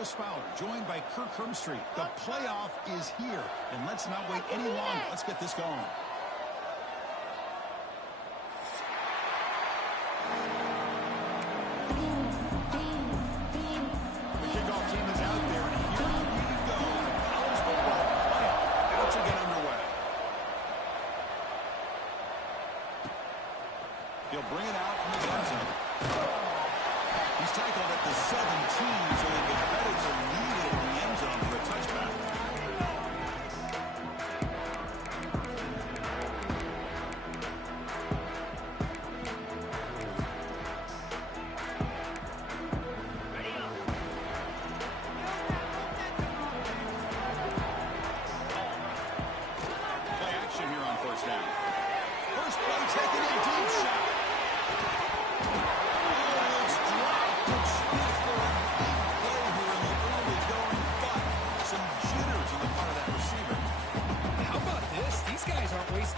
Chris Fowler, joined by Kirk Herbstreit. The playoff is here, and let's not wait any longer. Let's get this going. The kickoff team is out there, and here we go. The college football playoff about to get underway. He'll bring it out from the end zone. He's tackled at the 17, so the defenders are needed in the end zone for a touchback. Play action here on first down. First play taken in deep shot.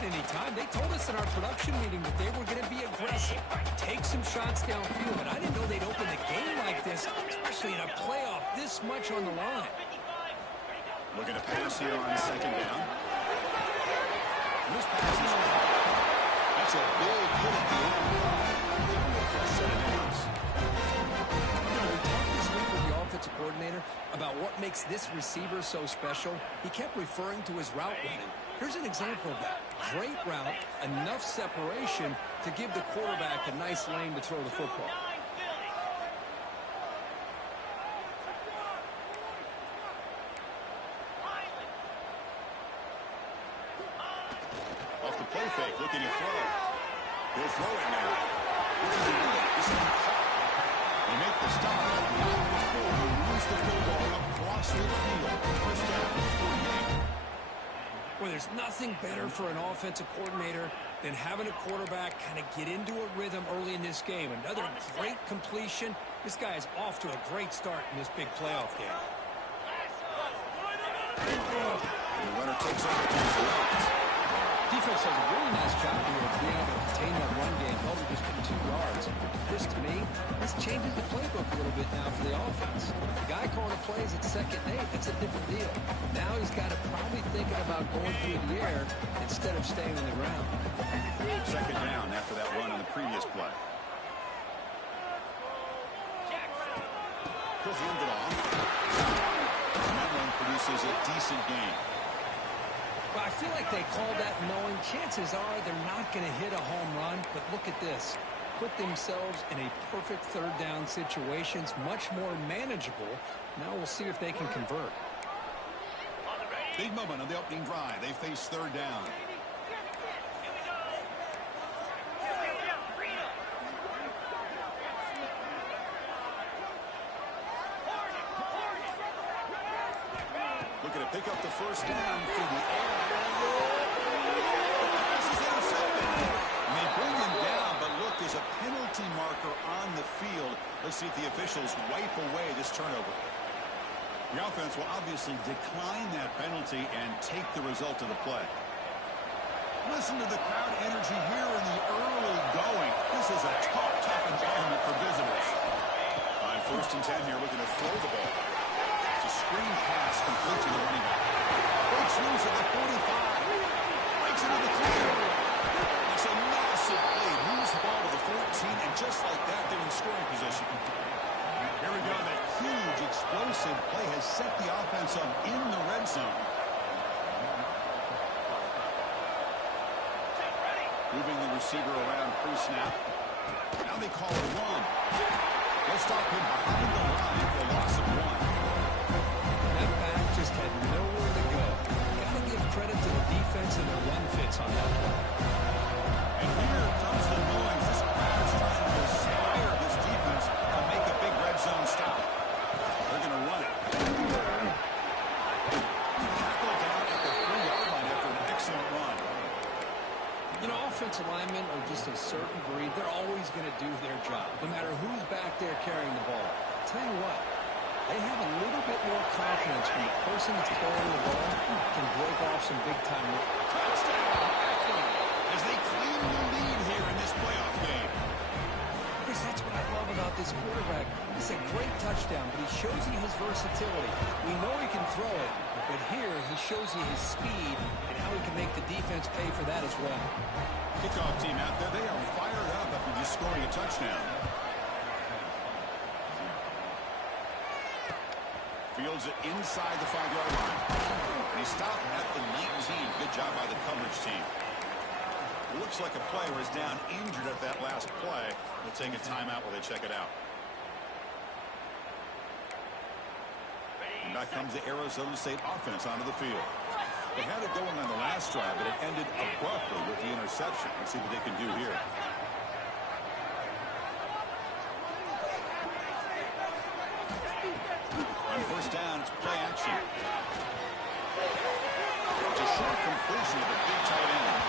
Any time. They told us in our production meeting that they were going to be aggressive, take some shots downfield, but I didn't know they'd open the game like this, especially in a playoff this much on the line. Looking to pass here on second down. And this pass is that's a big hit at the end. Set of downs. You know, we talked this week with the offensive coordinator about what makes this receiver so special. He kept referring to his route running. Here's an example of that. Great route, enough separation to give the quarterback a nice lane to throw the football. Off the play fake, looking to throw. He'll throw it now. This is caught. They make the stop. He moves the football across the field. First down, 48. Well, there's nothing better for an offensive coordinator than having a quarterback kind of get into a rhythm early in this game. Another great completion. This guy is off to a great start in this big playoff game. And the runner takes off to his left. Defense does a really nice job here of being able to contain that run game, held it just to 2 yards. This, to me, this changes the playbook a little bit now for the offense. The guy calling the plays at second and 8, that's a different deal. Now he's got to probably thinking about going through the air instead of staying on the ground. Second down after that run on the previous play. He'll hand it off. And that one produces a decent gain. Well, I feel like they called that knowing chances are they're not going to hit a home run, but look at this. Put themselves in a perfect third down situation. It's much more manageable. Now we'll see if they can convert. Big moment on the opening drive. They face third down. Looking to pick up the first down through the air. The pass is intercepted. And they bring him down, but look, there's a penalty marker on the field. Let's see if the officials wipe away this turnover. The offense will obviously decline that penalty and take the result of the play. Listen to the crowd energy here in the early going. This is a tough environment for visitors. On first and 10 here, looking to throw the ball. Screen pass complete to the running back. Breaks loose at the 45. Breaks into the clear. It's a massive play. Moves the ball to the 14, and just like that, they're in scoring position. Here we go. That huge, explosive play has set the offense up in the red zone. Moving the receiver around pre-snap. Now they call it one. They'll stop him behind the line for a loss of 1. Just had nowhere to go. Got to give credit to the defense and their run fits on that one. And here comes the noise. This crowd is trying to inspire this defense to make a big red zone stop. They're going to run it. Tackled down at the 3-yard line after an excellent run. You know, offensive linemen are just a certain breed. They're always going to do their job, no matter who's back there carrying the ball. I'll tell you what. They have a little bit more confidence when the person that's carrying the ball can break off some big-time runs. Touchdown, as they claim the lead here in this playoff game. This That's what I love about this quarterback. It's a great touchdown, but he shows you his versatility. We know he can throw it, but here he shows you his speed and how he can make the defense pay for that as well. Kickoff team out there, they are fired up after just scoring a touchdown. Fields it inside the 5-yard line. And he stopped at the 19. Good job by the coverage team. Looks like a player is down injured at that last play. We'll take a timeout while they check it out. And back comes the Arizona State offense onto the field. They had it going on the last drive, but it ended abruptly with the interception. Let's see what they can do here. On first down, it's play action. It's a short completion of a big tight end.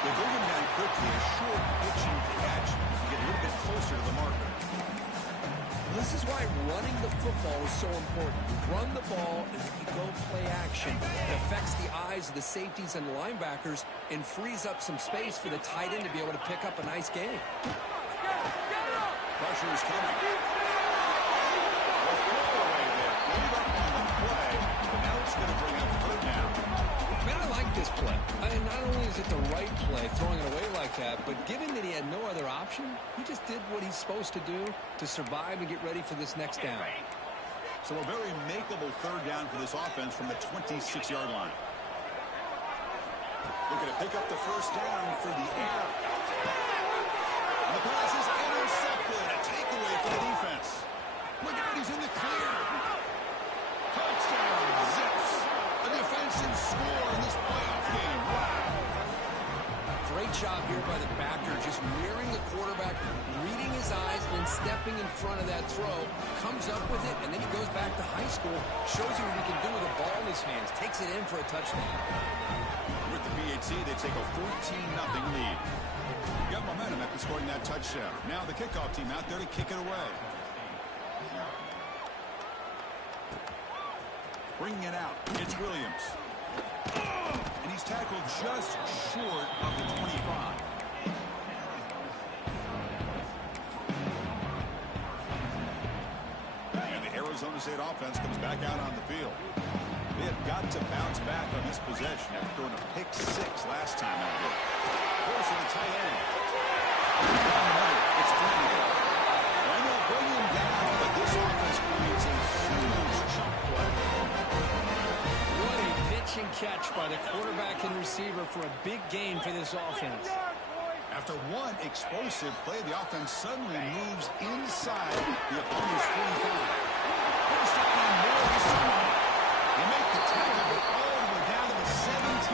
They bring him down quickly, a short pitching catch to get a little bit closer to the marker. This is why running the football is so important. Run the ball, and if you go play action, it affects the eyes of the safeties and the linebackers and frees up some space for the tight end to be able to pick up a nice game. Pressure is coming. Now it's going to bring up third down. Man, I like this play. Not only is it the right play, throwing it away like that, but given that he had no other option, he just did what he's supposed to do to survive and get ready for this next down. So a very makeable third down for this offense from the 26-yard line. Looking to pick up the first down for the air. And the pass is intercepted. A takeaway for the defense. Look out, he's in the clear. Touchdown, Zips. A defensive score in this playoff game. Wow. Great job here by the backer, just mirroring the quarterback, reading his eyes, and then stepping in front of that throw. Comes up with it, and then he goes back to high school, shows you what he can do with the ball in his hands, takes it in for a touchdown. With the PAT, they take a 14-0 lead. Got momentum after scoring that touchdown. Now the kickoff team out there to kick it away. Bringing it out, it's Williams. And he's tackled just short of the 25. And the Arizona State offense comes back out on the field. They have got to bounce back on this possession after throwing a pick 6 last time out there. Force of the tight end. It's Flanagan. And they'll bring him down, but this offense creates a huge chunk play. What a pitch and catch by the quarterback and receiver for a big gain for this offense. After one explosive play, the offense suddenly moves inside the opponent's 45. First down and more this time. They make the tackle, but all the way down to the 17.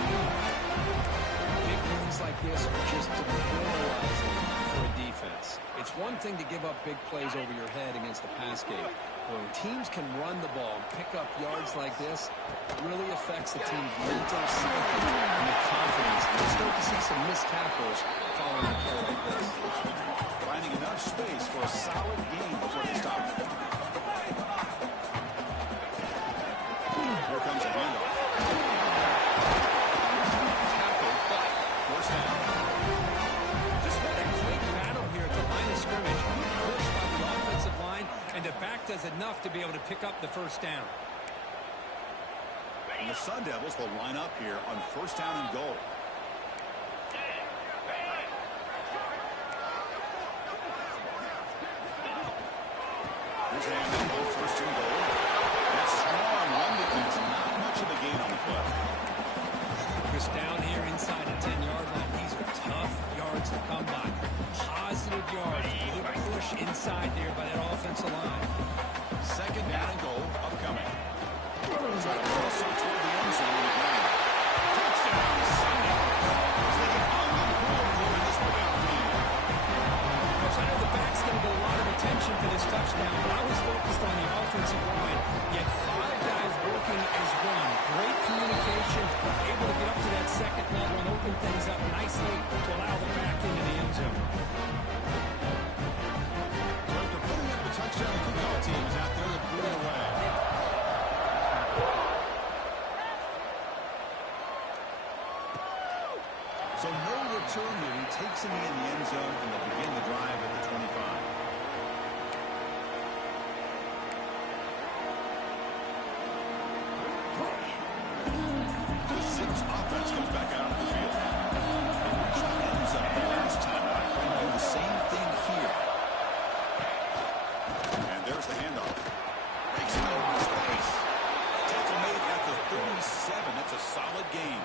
Big wins like this are just demoralizing for a defense. It's one thing to give up big plays over your head against the pass game. When teams can run the ball and pick up yards like this, it really affects the team's mental psyche and the confidence. You start to see some missed tackles following a play like this. Finding enough space for a solid gain before they stop it. Here comes a handoff. Tackled, but first down. Just what a great battle here at the line of scrimmage. Pushed by the offensive line, and the back does enough to be able to pick up the first down. And the Sun Devils will line up here on first down and goal. Here's a handoff, first and goal. That's strong run defense. Not much of a gain on the play. Just down here inside the 10-yard line. These are tough yards to come by. Positive yards. Good push inside there by that offensive line. Second down and goal upcoming. Try to cross it toward the end zone with Brown. Touchdown, Sunday. As they get on the board here in this playoff game. I know the back's going to get a lot of attention for this touchdown, but I was focused on the offensive line. Yet 5 guys working as one. Great communication, able to get up to that second level and open things up nicely to allow the back into the end zone. So after putting up the touchdown, the kickoff team is out there to put it away. So no return here. He takes him in the end zone, and they'll begin the drive at the 25. back out on the field. They reached the end zone the last time. I'm going to do the same thing here. And there's the handoff. Breaks it over his face. Tackle made at the 37. That's a solid gain.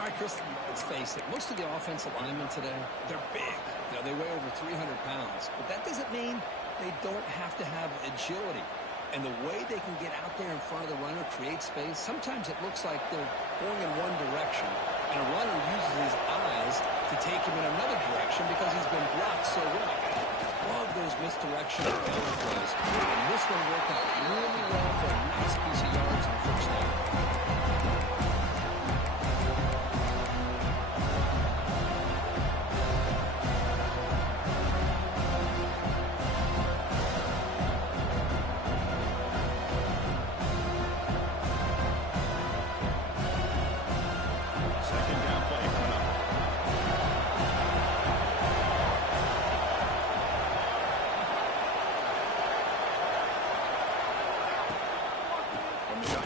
All right, Chris, let's face it. Most of the offensive linemen today, they're big. You know, they weigh over 300 pounds. But that doesn't mean they don't have to have agility. And the way they can get out there in front of the runner, create space, sometimes it looks like they're going in one direction. And a runner uses his eyes to take him in another direction because he's been blocked so well. Love those misdirection and counter plays. And this one worked out really well for a nice piece of yards on first down.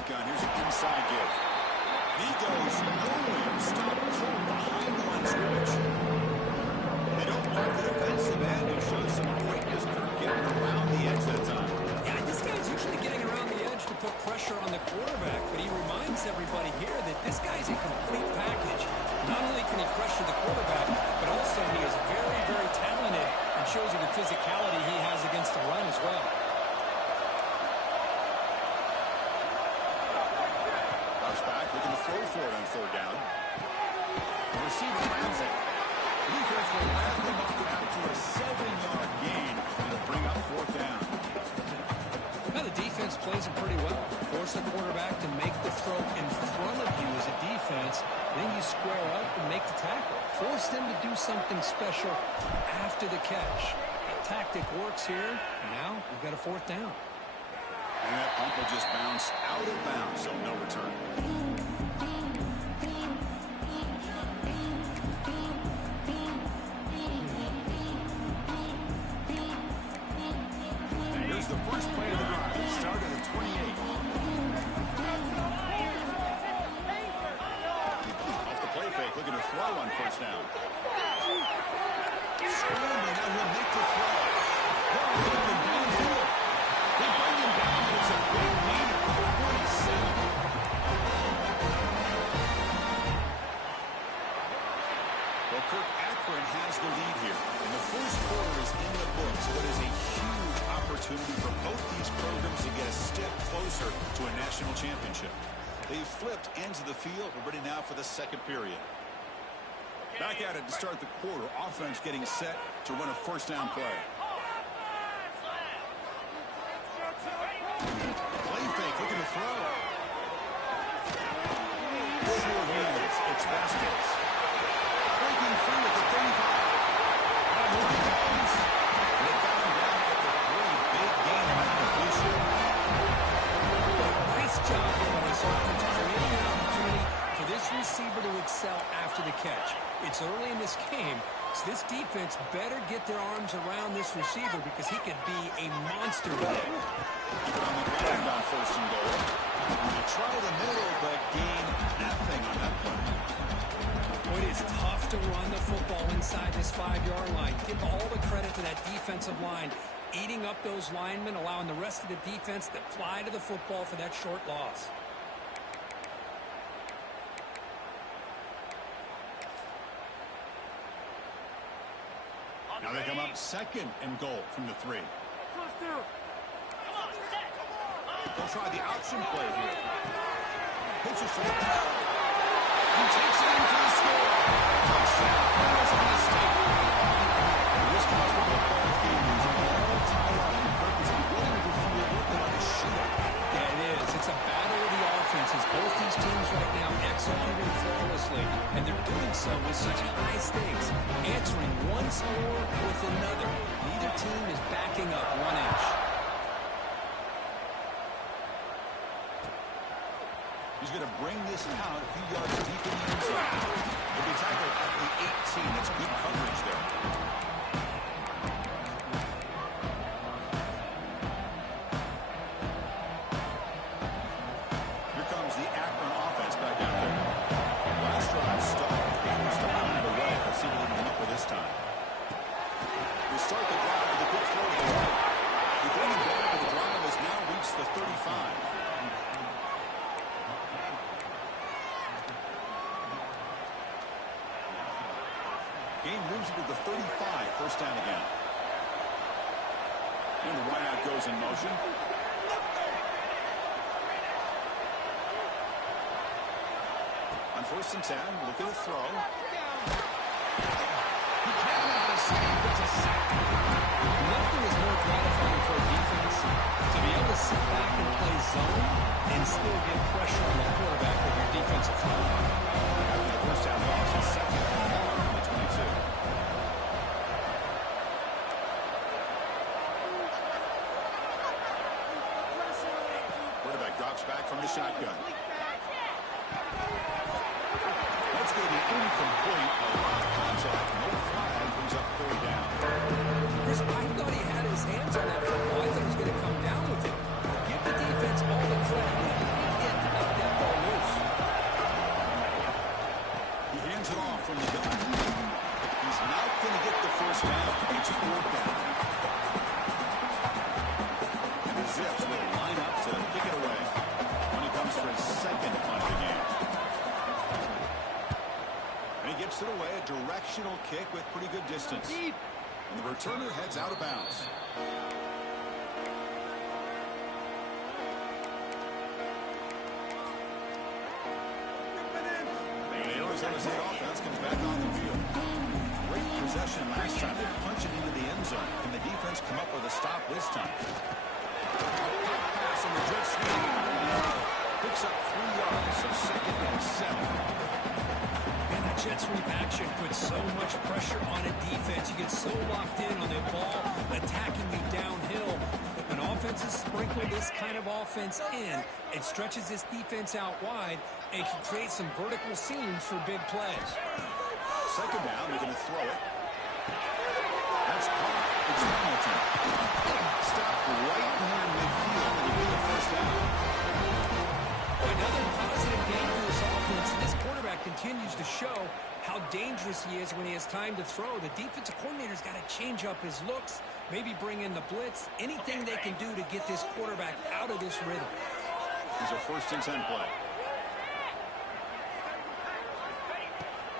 Here's an inside give. He goes nowhere. Stop short behind the line scrimmage. They don't mark the defensive end who shows some quickness for getting around the edge that time. Yeah, this guy's usually getting around the edge to put pressure on the quarterback, but he reminds everybody here that this guy's a complete package. Not only can he pressure the quarterback, but also he is very, very talented and shows you the physicality he has against the run as well. Looking to throw for it on third down. The receiver grabs it. Defense will wrap them up after a 7-yard gain. It'll bring up fourth down. Now the defense plays it pretty well. Force the quarterback to make the throw in front of you as a defense. Then you square up and make the tackle. Force them to do something special after the catch. That tactic works here. Now we've got a fourth down. And that pump will just bounce out of bounds, so no return. And here's the first play of the drive. It started at 28. Off the play fake, looking to throw on first down. Scrambling, now he'll make the throw. They bring him down. It's a big gain of 47. Well, Kirk Akron has the lead here. And the first quarter is in the books. What is a huge opportunity for both these programs to get a step closer to a national championship. They've flipped ends of the field. We're ready now for the second period. Back at it to start the quarter. Offense getting set to run a first down play. Play fake, looking to throw. Sure he is. It's Vasquez. Breaking free at the 35. They got him down at the 3. Big gain on completion. Nice job here by this offense, creating an opportunity for this receiver to excel after the catch. It's early in this game, so this defense better get their arms around this receiver because he could be a monster with it. Keep it on the ground on first and goal. They try the middle, but gain nothing on that play. It is tough to run the football inside this 5-yard line. Give all the credit to that defensive line, eating up those linemen, allowing the rest of the defense to fly to the football for that short loss. Now they come up second and goal from the 3. They'll try the option play here. Pitches to the top. He takes it in for the score. Touchdown. That was a mistake. This comes from the fourth game. It's all tied up. It's beginning to feel a little like a shootout. Yeah, it is. It's a battle of the offenses. Both these teams right now executing flawlessly, and they're doing so with such high stakes, answering one score with another. Neither team is backing up 1 inch. He's going to bring this out a few yards deep in the end zone. He'll be tackled at the 18. That's good coverage there. Here comes the Akron offense back out there. Game moves it to the 35. First down again. And the wideout goes in motion. On 1st and 10, look at the throw. He can't have a second, gets a sack. Nothing is more gratifying for a defense to be able to sit back and play zone and still get pressure on the quarterback with your defensive front. After the first down loss, it's second and long from the 22. Quarterback drops back from the shotgun. That's going to be incomplete. A lot of contact. No flag. Brings up 3rd down. Chris, I thought he had his hands on that football. I thought he was going to come down with it. Give the defense all the credit. He had a big hit to knock that ball loose. He hands it off from the gun. He's not going to get the first down. It's 4th down. And the Zips will line up to kick it away when he comes for his 2nd punt of the game. And he gets it away, a directional kick with pretty good distance. And the returner heads out of bounds. The Arizona State offense comes back on the field. Great possession last time. They punch it into the end zone. Can the defense come up with a stop this time? A pop pass on the jet sweep. Picks up 3 yards, so 2nd and 7. And that jet sweep action puts so much pressure on a defense. You get so locked in on the ball, attacking you downhill. When offenses sprinkle this kind of offense in, it stretches this defense out wide and can create some vertical seams for big plays. 2nd down, they're going to throw it. That's caught. It's Hamilton. Stopped right near midfield. It'll be the 1st down. Another positive game for this offense. This quarterback continues to show how dangerous he is when he has time to throw. The defensive coordinator's got to change up his looks, maybe bring in the blitz, anything they can do to get this quarterback out of this rhythm. Here's a 1st and 10 play.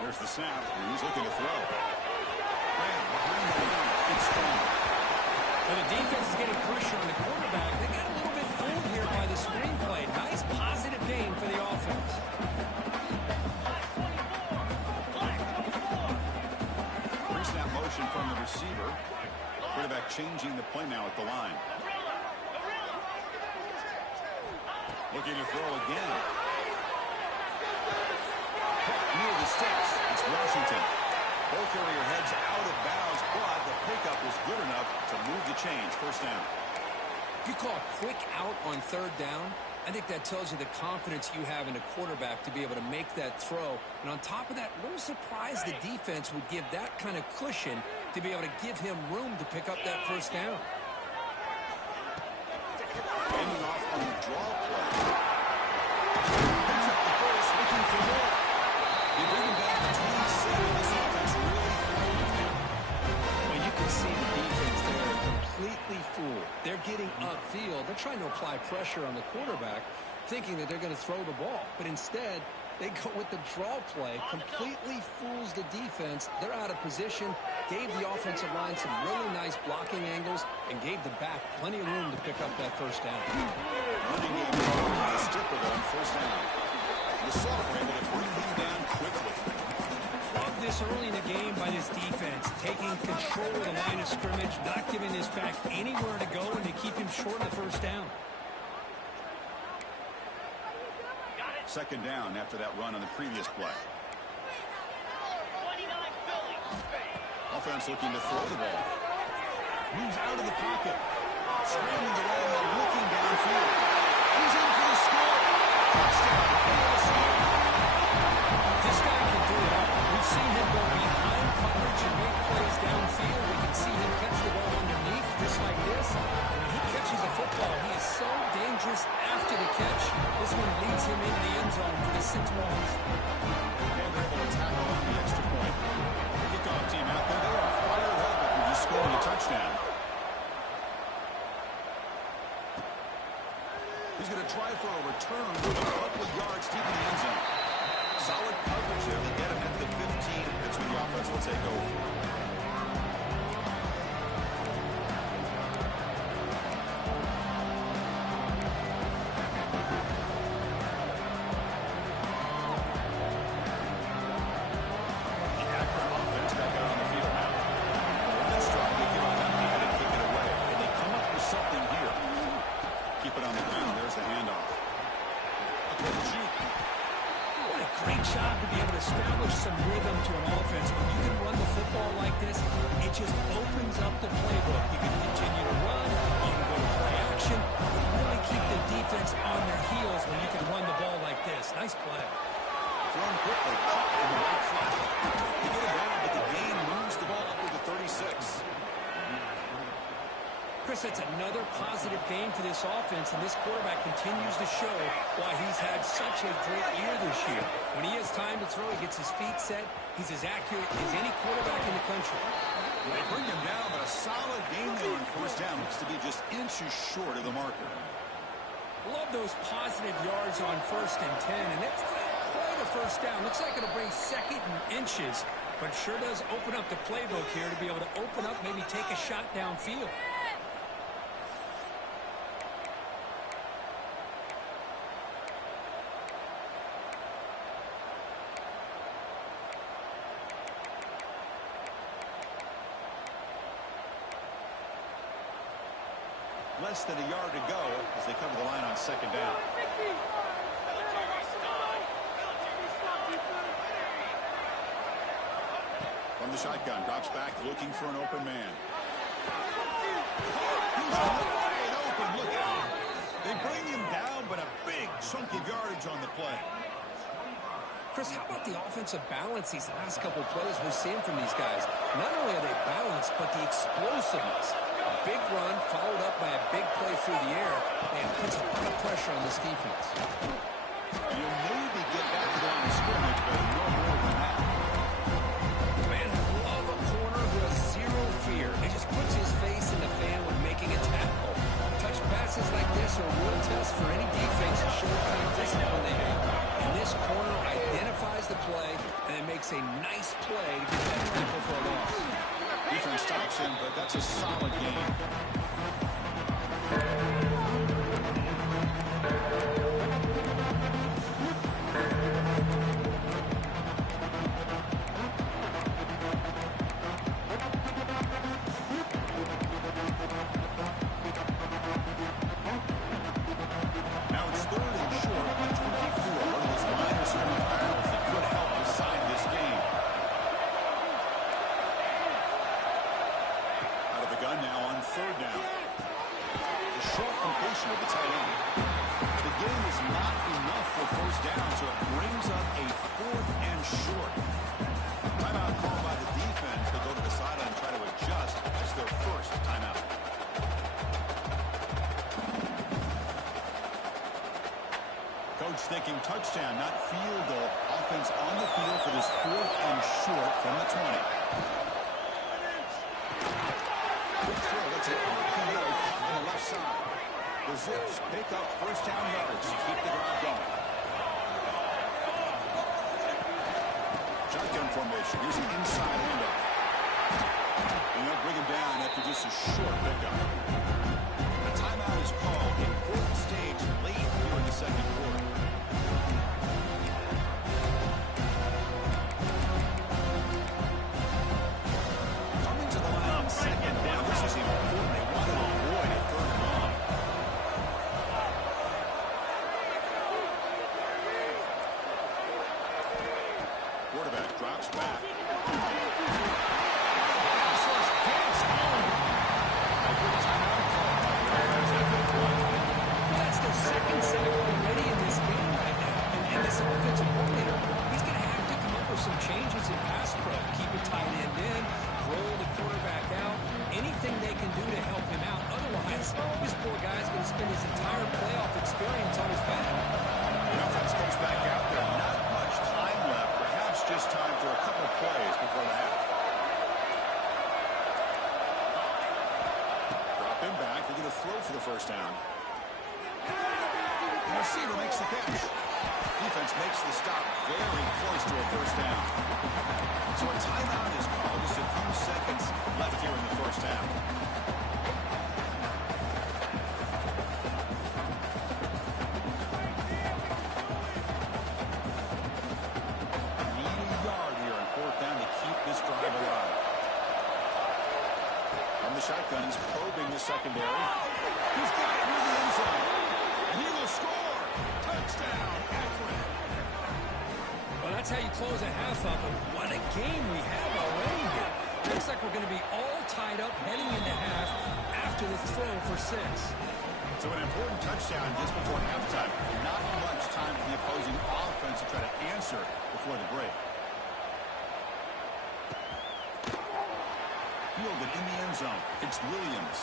There's the snap. He's looking to throw. Graham behind the line. It's strong. So the defense is getting pressure on the quarterback. They got a little bit fooled here by the screenplay. Nice positive game for the offense. Pre-snap motion from the receiver. Quarterback changing the play now at the line. Looking to throw again. Near the sticks. It's Washington. Ball carrier heads out of bounds, but the pickup was good enough to move the chains. 1st down. If you call a quick out on 3rd down, I think that tells you the confidence you have in a quarterback to be able to make that throw. And on top of that, a little surprised the defense would give that kind of cushion to be able to give him room to pick up that 1st down. Ending off on the draw play. Picks up the first, looking for more. They bring him back to 27. This offense really throwing him. Well, you can see the defense there completely fooled. They're getting upfield. They're trying to apply pressure on the quarterback, thinking that they're going to throw the ball. But instead, they go with the draw play, completely fools the defense. They're out of position, gave the offensive line some really nice blocking angles, and gave the back plenty of room to pick up that 1st down. Running game stick with it on 1st down. The Soft were able to bring him down quickly. Love this early in the game by this defense, taking control of the line of scrimmage, not giving this back anywhere to go, and to keep him short of the 1st down. 2nd down after that run on the previous play. Offense looking to throw the ball. Moves out of the pocket. Scrambling around and looking downfield. He's in for the score. Touchdown. This guy can do it all. We've seen him go behind coverage and make plays downfield. We can see him catch the ball underneath just like this. When he catches the football, he is so dangerous after the catch. This one leads him into the end zone for the 6 points. And they're able to tackle on the extra point. Kickoff team out there. They are fired up after just scoring a touchdown. He's going to try for a return with a couple of yards deep in the end zone. Solid coverage there. They get him at the 15. That's when the offense will take over. Great job to be able to establish some rhythm to an offense. When you can run the football like this, it just opens up the playbook. You can continue to run, you can go to play action, and really keep the defense on their heels when you can run the ball like this. Nice play. Thrown quickly, caught in the right flat. They get it down, but the gain moves the ball up to the 36. Chris, that's another positive game for this offense, and this quarterback continues to show why he's had such a great year this year. When he has time to throw, he gets his feet set. He's as accurate as any quarterback in the country. They bring him down, but a solid game there on first down. Looks to be just inches short of the marker. Love those positive yards on 1st and 10, and it's quite a first down. Looks like it'll bring 2nd and inches, but sure does open up the playbook here to be able to open up, maybe take a shot downfield. Less than a yard to go as they come to the line on 2nd down. From the shotgun, drops back, looking for an open man. He's wide open, look out. They bring him down, but a big chunk of yardage on the play. Chris, how about the offensive balance these last couple plays we're seeing from these guys? Not only are they balanced, but the explosiveness. A big run followed up by a big play through the air, and it puts a lot of pressure on this defense. You maybe get back to the line of scrimmage, but no more than that. Man, I love a corner who has zero fear. It just puts his face in the fan when making a tackle. Touch passes like this are a real test for any defense to show what kind of discipline they have. And this corner identifies the play and then makes a nice play to get that tackle for a loss. Defense stops him, but that's a solid game. Now it's 3rd and short at 24. One of those minor scrimmage battles that could help decide this game. Out of the gun now on 3rd down. The short completion of the tight end. The game is not enough for first down, so it brings up a 4th and short. Timeout called by the defense. They go to the sideline and try to adjust. That's their first timeout. Coach thinking touchdown, not field goal. Offense on the field for this 4th and short from the 20. Quick throw, that's an RD1 on the left side. The Zips pick up first down yards to keep the drive going. Shotgun formation, here's an inside handoff. And they'll bring him down after just a short pickup. The timeout is called. Important stage late here in the 2nd quarter. Coming to the line on 2nd down. This is important. They want to avoid a 3rd and long. Quarterback drops back. That's their 2nd sack already in this game right now. And this offensive coordinator, he's going to have to come up with some changes in pass pro. Keep a tight end in, roll the quarterback out, anything they can do to help him out. Otherwise, this poor guy's going to spend his entire playoff experience on his back. The offense comes back out there. Not much time left. Perhaps just time for a couple plays before the half. Drop him back. They're going to throw for the first down. The receiver makes the catch. Defense makes the stop very close to a first down. So a timeout is called. Just a few seconds left here in the first half. Need a yard here on fourth down to keep this drive alive. From the shotgun, he's probing the secondary. He's got it near the end zone. And he will score. Touchdown, Akron. Well, that's how you close a half up. And what a game we have already here. Looks like we're going to be all tied up heading into half after the throw for 6. So an important touchdown just before halftime. Not much time for the opposing offense to try to answer before the break. Fielded in the end zone. It's Williams.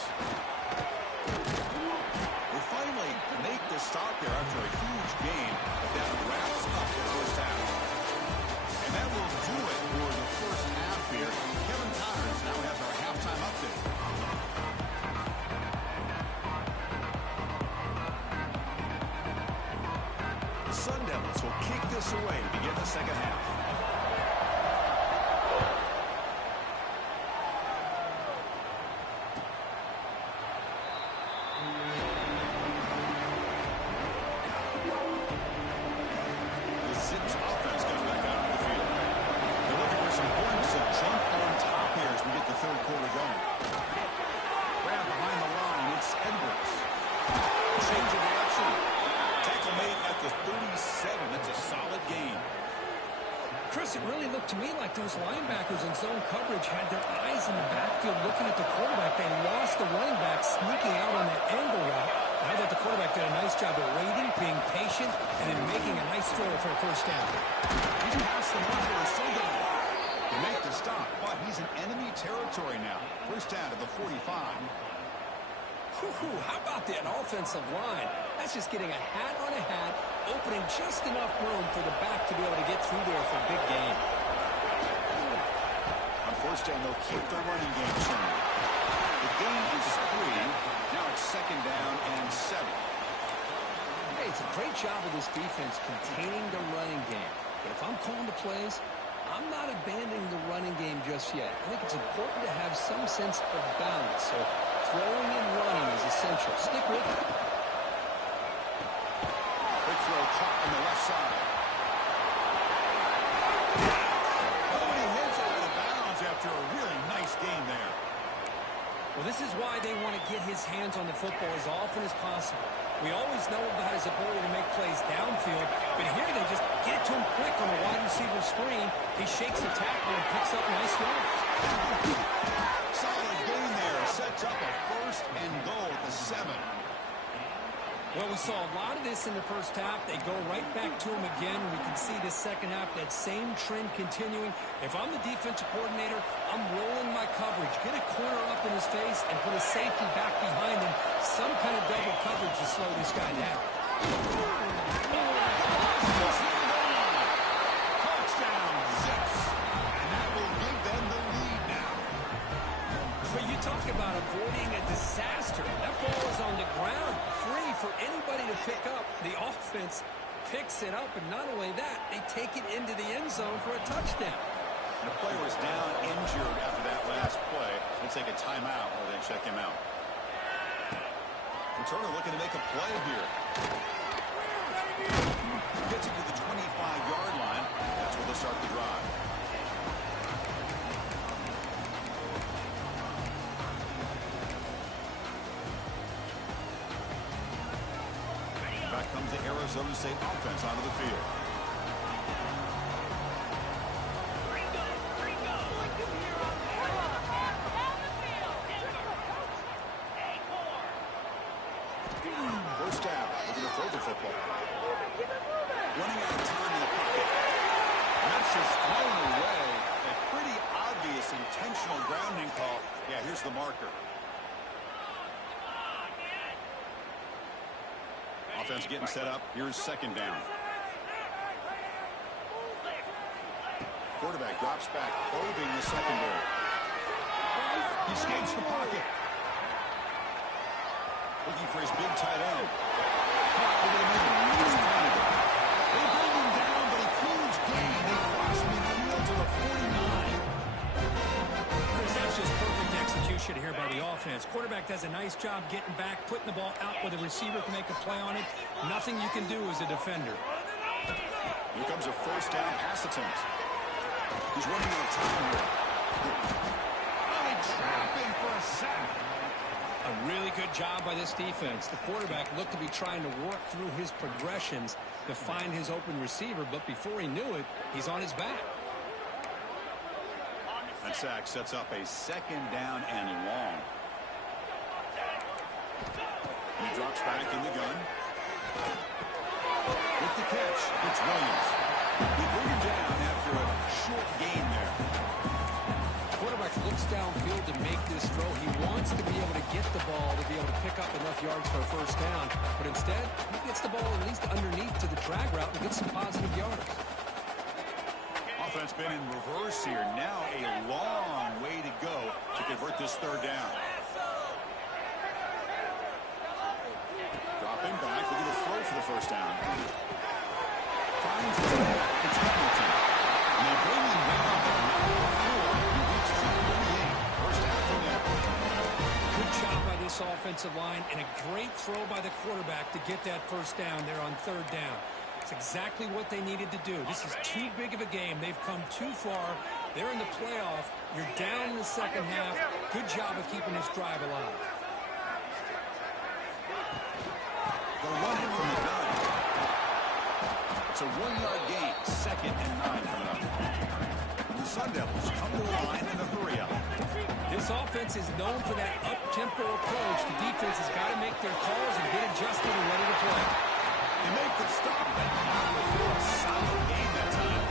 They finally make the stop there after a huge game, but that wraps up the first half. And that will do it for the first half here. Kevin Connors now has our halftime update. The Sun Devils will kick this away to begin the second half. It really looked to me like those linebackers in zone coverage had their eyes in the backfield looking at the quarterback. They lost the running back sneaking out on that angle route. I thought the quarterback did a nice job of waiting, being patient, and then making a nice throw for a first down. He's past the marker and still going to make the stop, but he's in enemy territory now. First down to the 45. How about that offensive line? That's just getting a hat on a hat, opening just enough room for the back to be able to get through there for a big gain. On first down, they'll keep their running game turning. The gain is 3. Now it's second down and 7. Hey, it's a great job of this defense containing the running game. But if I'm calling the plays, I'm not abandoning the running game just yet. I think it's important to have some sense of balance. So throwing and running is essential. Stick with it. Big throw caught on the left side. Oh, and he hits it out of bounds after a really nice game there. Well, this is why they want to get his hands on the football as often as possible. We always know about his ability to make plays downfield, but here they just get it to him quick on a wide receiver screen. He shakes the tackle and picks up nice yards. Solid gain there. Sets up a first and goal at the 7. Well, we saw a lot of this in the first half. They go right back to him again. We can see the second half, that same trend continuing. If I'm the defensive coordinator, I'm rolling my coverage. Get a corner up in his face and put a safety back behind him. Some kind of double coverage to slow this guy down. Touchdown, Zips. And that will give them the lead now. But you talk about avoiding a disaster. That ball is on the ground, free for anybody to pick up. The offense picks it up, and not only that, they take it into the end zone for a touchdown. The player was down injured after that last play. They'll take a timeout while they check him out. Returner looking to make a play here. Gets it to the 25-yard line. That's where they'll start the drive. Back comes the Arizona State offense onto the field. First down, looking to throw the football. Running out of time in the pocket. And that's just thrown away. A pretty obvious intentional grounding call. Yeah, here's the marker. Offense getting set up. Here's second down. Quarterback drops back, probing the secondary. He escapes the pocket. Looking for his big tight end. Caught over the middle. a nice job getting back, putting the ball out where the receiver can make a play on it. Nothing you can do as a defender. Here comes a first down pass attempt. He's running out of time here. Trapping for a sack. A really good job by this defense. The quarterback looked to be trying to work through his progressions to find his open receiver, but before he knew it, he's on his back. That sack sets up a second down and long. He drops back in the gun. With the catch, it's Williams. They bring him down after a short gain there. Quarterback looks downfield to make this throw. He wants to be able to get the ball to be able to pick up enough yards for a first down, but instead, he gets the ball at least underneath to the drag route and gets some positive yards. Offense been in reverse here. Now a long way to go to convert this third down. Dropping back, looking to throw for the first down. Finds it. It's Hamilton. And they bring him down, but not before he reaches the 38. First down from there. Good job by this offensive line and a great throw by the quarterback to get that first down there on third down. It's exactly what they needed to do. This is too big of a game. They've come too far. They're in the playoff. You're down in the second half. Good job of keeping this drive alive. They'll run it from the gun. It's a 1-yard gain. Second and 9 coming up. And the Sun Devils come to the line in a hurry up. This offense is known for that up-tempo approach. The defense has got to make their calls and get adjusted and ready to play. They make the stop, but not before a solid game that time.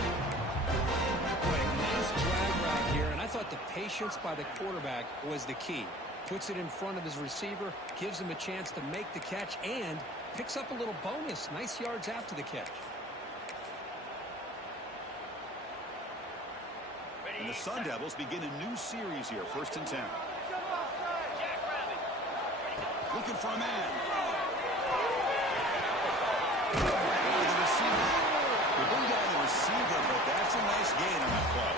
Boy, a nice drag route here, and I thought the patience by the quarterback was the key. Puts it in front of his receiver, gives him a chance to make the catch, and picks up a little bonus. Nice yards after the catch. And the Sun Devils begin a new series here, 1st and 10. Looking for a man. The receiver. They bring down the receiver, but that's a nice gain on that play.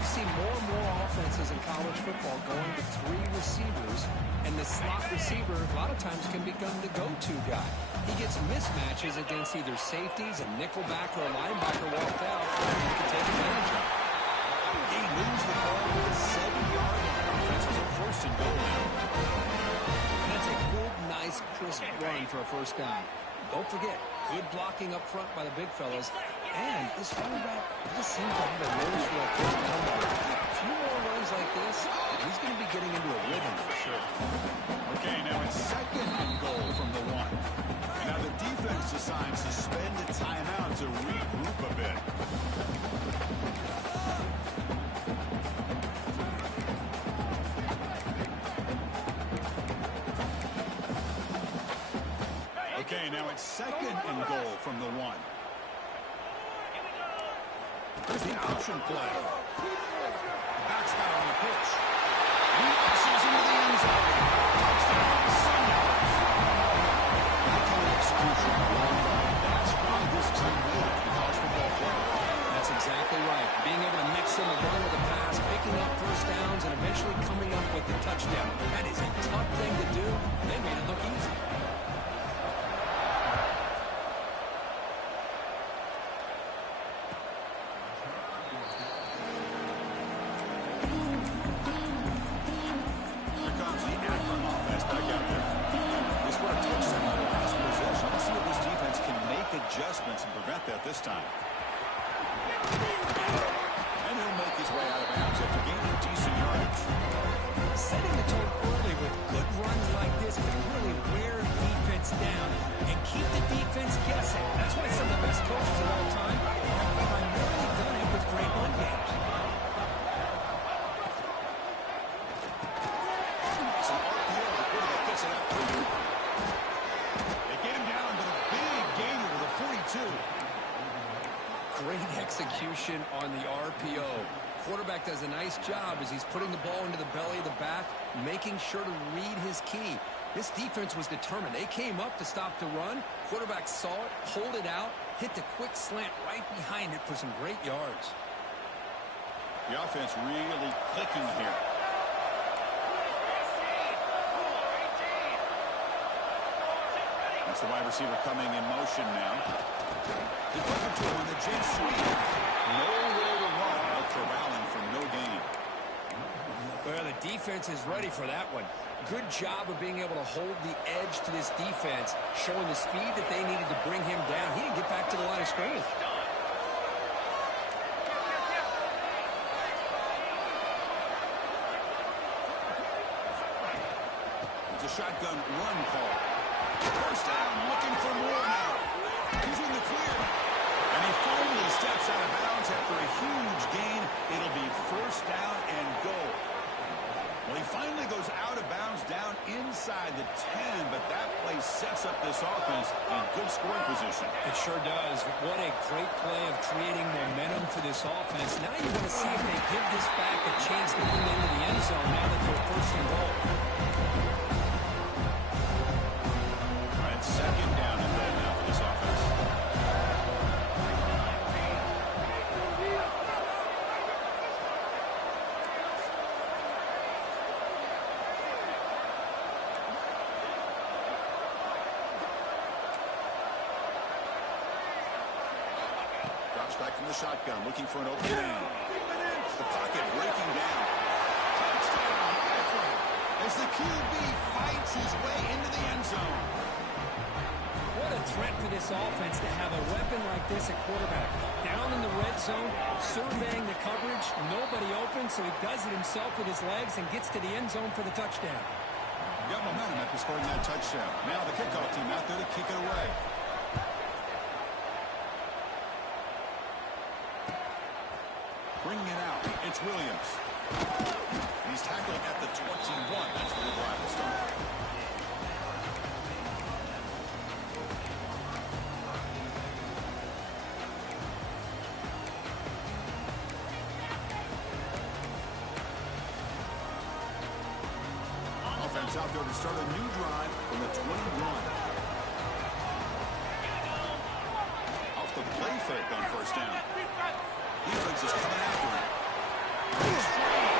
You see more and more offenses in college football going to 3 receivers, and the slot receiver a lot of times can become the go-to guy. He gets mismatches against either safeties, a nickelback, or a linebacker walked out, and he can take advantage of it. He moves the ball to the 7-yard line. Offense has a 1st and goal now. And that's a good, nice, crisp run for a first down. Don't forget, good blocking up front by the big fellas. And this running back just seems to have a nose for a first down. A few more runs like this, he's going to be getting into a rhythm for sure. Okay, now it's 2nd and goal from the 1. And now the defense decides to spend a timeout to regroup a bit. Okay, now it's 2nd and goal from the 1. Here's the option play. Backs out on the pitch. He passes into the end zone. Touchdown, Sun Devils. That kind of execution, that's why this team made it in college football play. That's exactly right. Being able to mix in the run with the pass, picking up first downs, and eventually coming up with the touchdown. That is a tough thing to do. They made it look easy. Adjustments and prevent that this time. And he'll make his way out of bounds after gaining decent yardage. Setting the tone early with good runs like this can really wear defense down and keep the defense guessing. That's why some of the best coaches of all time have primarily done it with great run games. It's an RPO. The quarterback gets it up. They get him down, but a big gainer to the 42. Great execution on the RPO. Quarterback does a nice job as he's putting the ball into the belly of the back, making sure to read his key. This defense was determined. They came up to stop the run. Quarterback saw it, pulled it out, hit the quick slant right behind it for some great yards. The offense really clicking here. That's the wide receiver coming in motion now. He took it to him on the jet sweep. Nowhere to run. No corralling for no gain. Well, the defense is ready for that one. Good job of being able to hold the edge to this defense, showing the speed that they needed to bring him down. He didn't get back to the line of scrimmage. It's a shotgun run call. First down, looking for more now. He's in the clear. And he finally steps out of bounds after a huge gain. It'll be first down and goal. Well, he finally goes out of bounds down inside the 10, but that play sets up this offense in good scoring position. It sure does. What a great play of creating momentum for this offense. Now you want to see if they give this back a chance to get into the end zone now that they're first and goal. All right, second down and goal now for this offense. Back from the shotgun, looking for an open man. The pocket breaking down. Touchdown, as the QB fights his way into the end zone. What a threat for this offense to have a weapon like this at quarterback. Down in the red zone, surveying the coverage, nobody open, so he does it himself with his legs and gets to the end zone for the touchdown. Got momentum after scoring that touchdown. Now the kickoff team out there to kick it away. Bringing it out, it's Williams. He's tackled at the 21. That's where the drive will start. Offense out there to start a new drive from the 21. Off the play fake on first down. Defense is coming after him. He's free.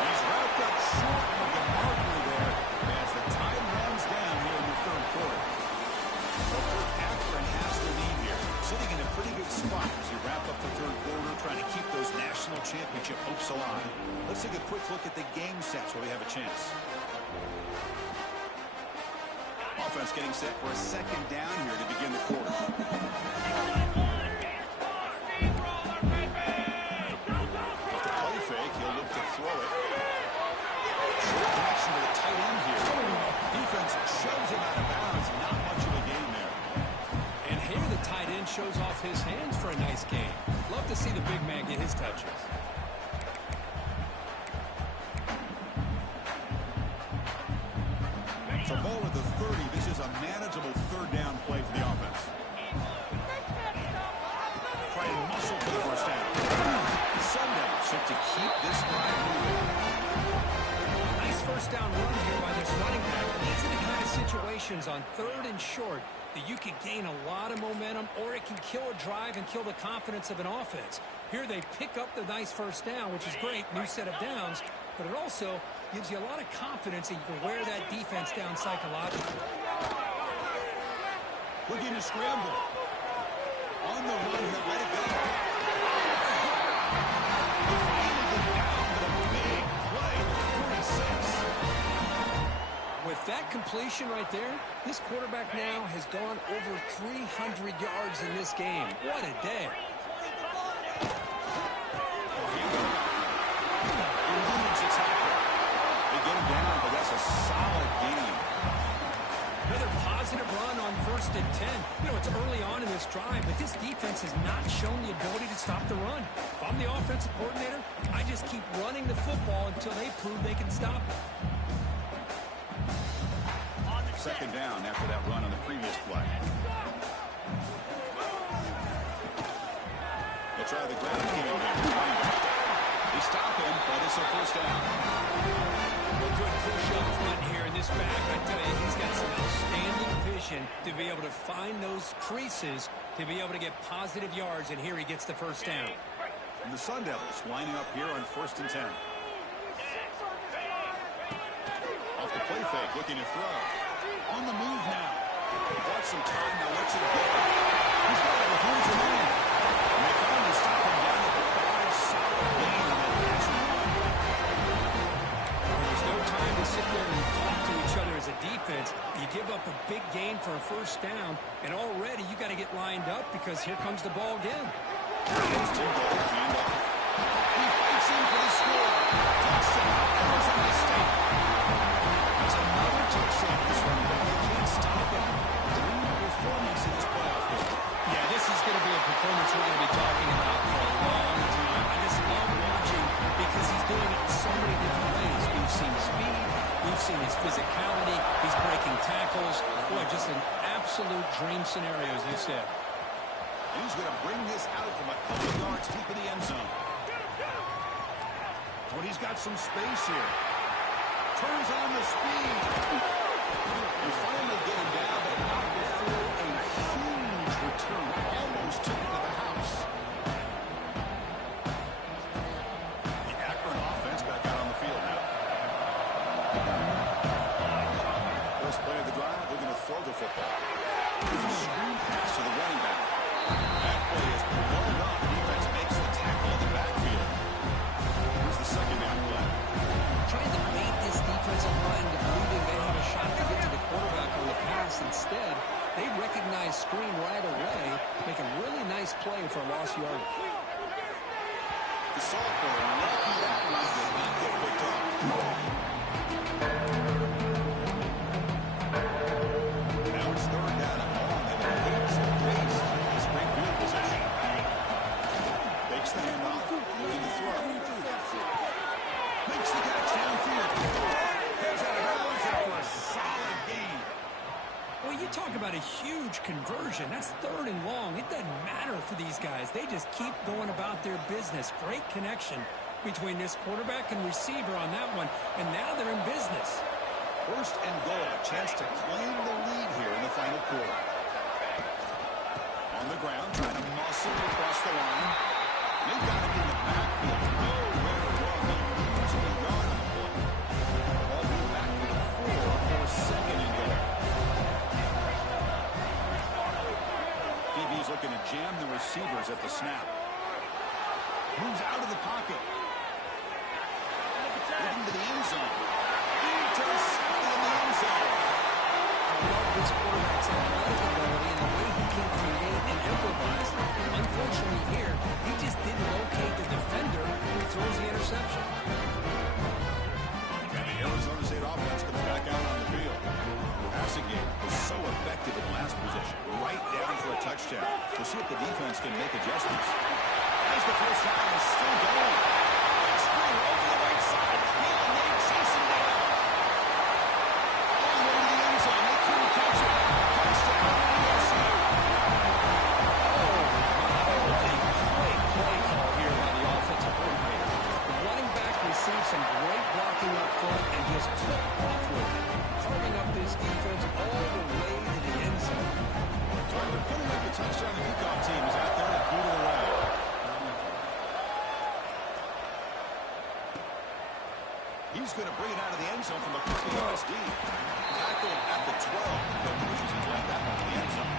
He's wrapped up short of the marker there as the time runs down here in the third quarter. Well, Kirk Akron has the lead here, sitting in a pretty good spot as you wrap up the third quarter, trying to keep those national championship hopes alive. Let's take a quick look at the game sets where we have a chance. Offense getting set for a second down here to begin the quarter. Throw it. Short connection to the tight end here. Defense shoves him out of bounds. Not much of a gain there. And here the tight end shows off his hands for a nice gain. Love to see the big man get his touches. So ball at the 30. This is a manageable third down play for the offense. Try and muscle for the first down. Sundown set to keep this drive moving. Nice first down run here by this running back. These are the kind of situations on third and short that you can gain a lot of momentum, or it can kill a drive and kill the confidence of an offense. Here they pick up the nice first down, which is great, new set of downs, but it also gives you a lot of confidence that you can wear that defense down psychologically. Looking to scramble. On the run here, let it go. With that completion right there, this quarterback now has gone over 300 yards in this game. What a day. They get him down, but that's a solid game. Another positive run on 1st and 10. You know, it's early on in this drive, but this defense has not shown the ability to stop the run. If I'm the offensive coordinator, I just keep running the football until they prove they can stop it. Second down after that run on the previous play. They'll try the ground game here. They stop him, but it's a first down. A good push up front here in this back. I tell you, he's got some outstanding vision to be able to find those creases, to be able to get positive yards, and here he gets the first down. And the Sun Devils lining up here on 1st and 10. Off the play fake, looking to throw. On the move now. Got some time, now lets it go. He's got it with room for man. And they finally stop him down at the 5, solid gain on that pass and run. There's no time to sit there and talk to each other as a defense. You give up a big gain for a first down, and already you got to get lined up because here comes the ball again. First and goal, hand off. He fights in for the score. Touchdown. That was a mistake. That's another touchdown. This running back, they can't stop him. Dream performance in this playoff game. Yeah, this is going to be a performance we're going to be talking about for a long time. I just love watching because he's doing it in so many different ways. We've seen speed. We've seen his physicality. He's breaking tackles. Boy, just an absolute dream scenario, as you said. He's going to bring this out from a couple of yards deep in the end zone. But he's got some space here. Turns on the speed. You finally get him down, but not before a huge return. Almost took it to the house. The Akron offense back out on the field now. First play of the drive, they're going to throw the football. There's a screen pass to the running back. That play is blown up. Defense makes the tackle in the backfield. Here's the second down play. Trying to bait this defensive line into believing they have a shot to get to the quarterback on the pass. Instead, they recognize screen right away, make a really nice play for lost yardage. The sophomore lucky that one did not get picked up. Now it's third down and long, and it hits the base. It's great field position. Fakes the handoff, looking to throw. Makes the catch downfield. Goes out of bounds after a solid gain. Well, you talk about a huge conversion. That's third and long. It doesn't matter for these guys. They just keep going about their business. Great connection between this quarterback and receiver on that one, and now they're in business. First and goal, a chance to claim the lead here in the final quarter. On the ground, trying to muscle across the line. They've got him in the backfield. Nowhere to run. They lose a yard on the play. Ball moved back to the 4 for second and goal. DB's looking to jam the receivers at the snap. Moves out of the pocket. Looking to the end zone. Intercepted in the end zone. I love this quarterback's athletic ability and the way he can create and improvise. Unfortunately here, he just didn't locate the defender who throws the interception. And the Arizona State offense comes back out on the field. Passing game was so effective in last position. Right down for a touchdown. We'll see if the defense can make adjustments. As the first down is still going. Screen over the right side. Hill and they chase him down. All the way to the end zone. They couldn't catch it. Touchdown, USC. Great play call here by the offensive coordinator. The running back received some great blocking up front and just took off with it, carving up this defense all the way to the end zone. Trying to put him at the touchdown. The kickoff team is out there to boot it away. He's going to bring it out of the end zone from across the USD. Tackled at the 12. No pushes. He's left that one in the end zone.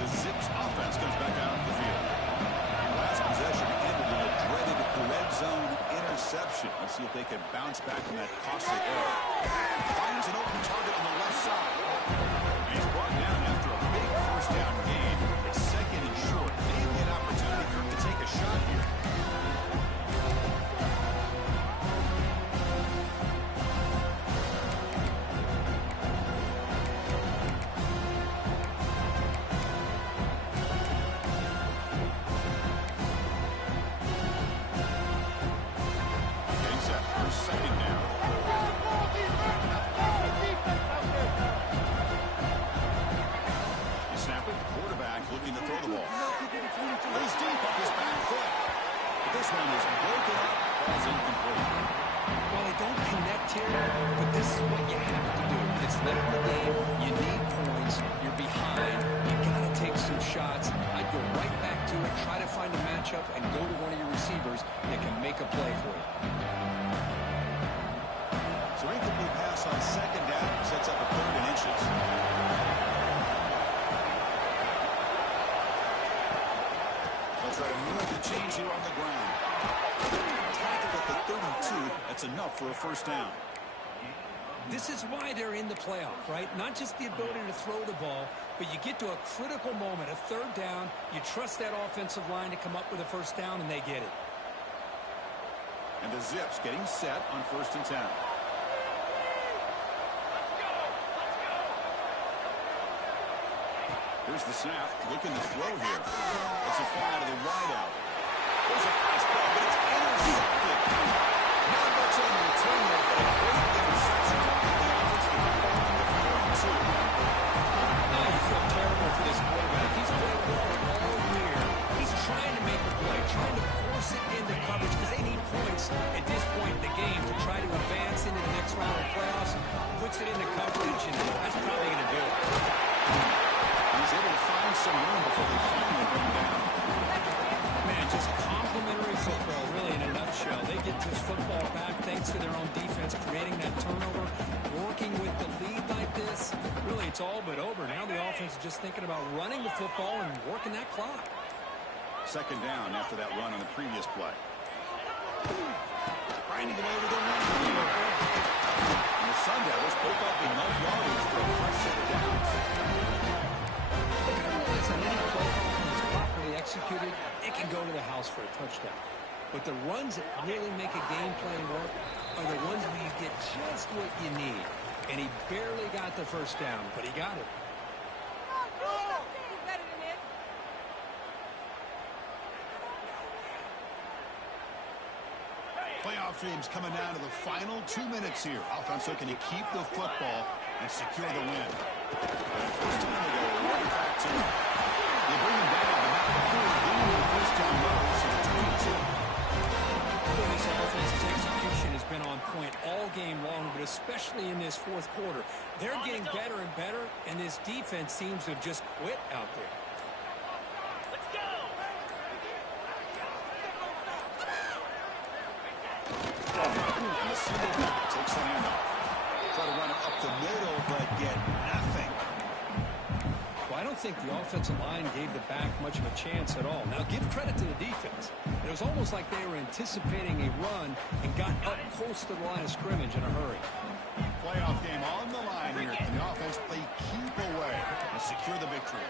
The Zips offense comes back out of the field. Last possession ended in a dreaded red zone interception. Let's see if they can bounce back from that costly error. Finds an open target on the left side. He's brought down after a big first down gain. It's second and short. Maybe an opportunity for him to take a shot here. He's at first, second down. You snap it, quarterback looking to throw the ball. Goes deep off his back foot. But this one is broken up, falls incomplete. Well, they don't connect here, but this is what you have to do. It's late in the game. You need points. You're behind. You got to take some shots. I'd go right back to it, try to find a matchup, and go to one of your receivers that can make a play for you. So incomplete pass on second down sets up a 3rd and inches. They'll try to move the chains here on the ground. Tackled at the 32. That's enough for a first down. This is why they're in the playoff, right? Not just the ability to throw the ball, but you get to a critical moment, a 3rd down. You trust that offensive line to come up with a first down, and they get it. And the Zips getting set on 1st and 10. Here's the snap. Looking to throw here. It's a fly out of the wideout. There's a fastball, but it's intercepted. Not much on the return there, but a great interception to put the offense to the ball on the 42. Now you feel terrible for this quarterback. He's played well all year. He's trying to make a play, trying to force it into coverage because they need points at this point in the game to try to advance into the next round of playoffs. Puts it into coverage, and that's probably going to do it. He's able to find some room before they finally bring him down. Man, just complimentary football, really, in a nutshell. They get this football back thanks to their own defense, creating that turnover, working with the lead like this. Really, it's all but over. Now the offense is just thinking about running the football and working that clock. 2nd down after that run on the previous play. Grinding away with a run. And the Sun Devils pick up enough yardage for a fresh set of downs. On any play call that's properly executed, it can go to the house for a touchdown. But the runs that really make a game plan work are the ones where you get just what you need. And he barely got the first down, but he got it. Playoff dreams coming down to the final 2 minutes here. Offense looking to keep the football and secure the win. And first time they go right back to it. They bring him down, but not before gaining the first down rush to the 22. This offense's execution has been on point all game long, but especially in this 4th quarter. They're getting better and better, and this defense seems to have just quit out there. And the single back takes the handoff. Try to run it up the middle, but get nothing. Well, I don't think the offensive line gave the back much of a chance at all. Now, give credit to the defense. It was almost like they were anticipating a run and got up close to the line of scrimmage in a hurry. Playoff game on the line here. Can the offense play keep away and secure the victory?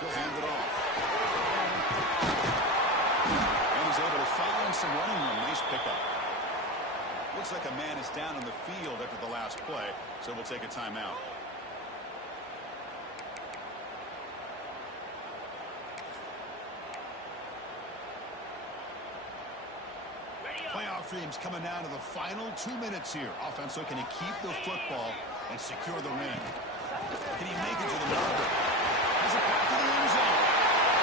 He'll hand it off. And he's able to find some running room. Nice pickup. Looks like a man is down on the field after the last play, so we'll take a timeout. Playoff dreams coming down to the final 2 minutes here. Offense looking to keep the football and secure the win. Can he make it to the marker? Has it back to the end zone.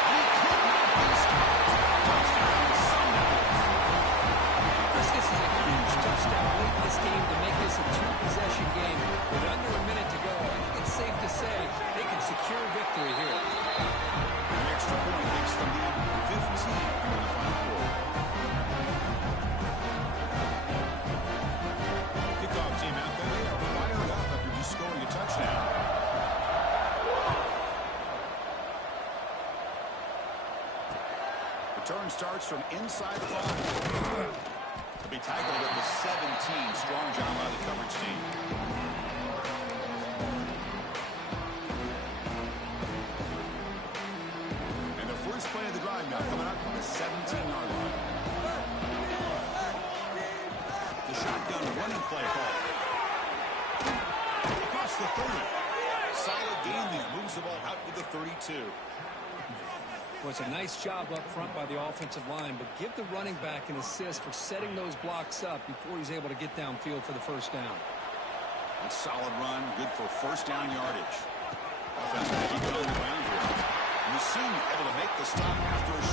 And he could not be stopped. Touchdown, Sundowns. This is a huge touchdown late in this game to make this a 2-possession game. With under a minute to go, I think it's safe to say they can secure victory here. An extra point makes the lead 15 in the final quarter. Kickoff team out there. They are fired up after just scoring a touchdown. Return starts from inside the 5. To be tackled at the 17. Strong job by the coverage team. And the first play of the drive now coming up from the 17-yard line. The shotgun running play call. Across the 30. Solid gain there. Moves the ball out to the 32. Well, it's a nice job up front by the offensive line, but give the running back an assist for setting those blocks up before he's able to get downfield for the first down. A solid run, good for first down yardage. Offense going to keep it on the ground here. And the senior able to make the stop after a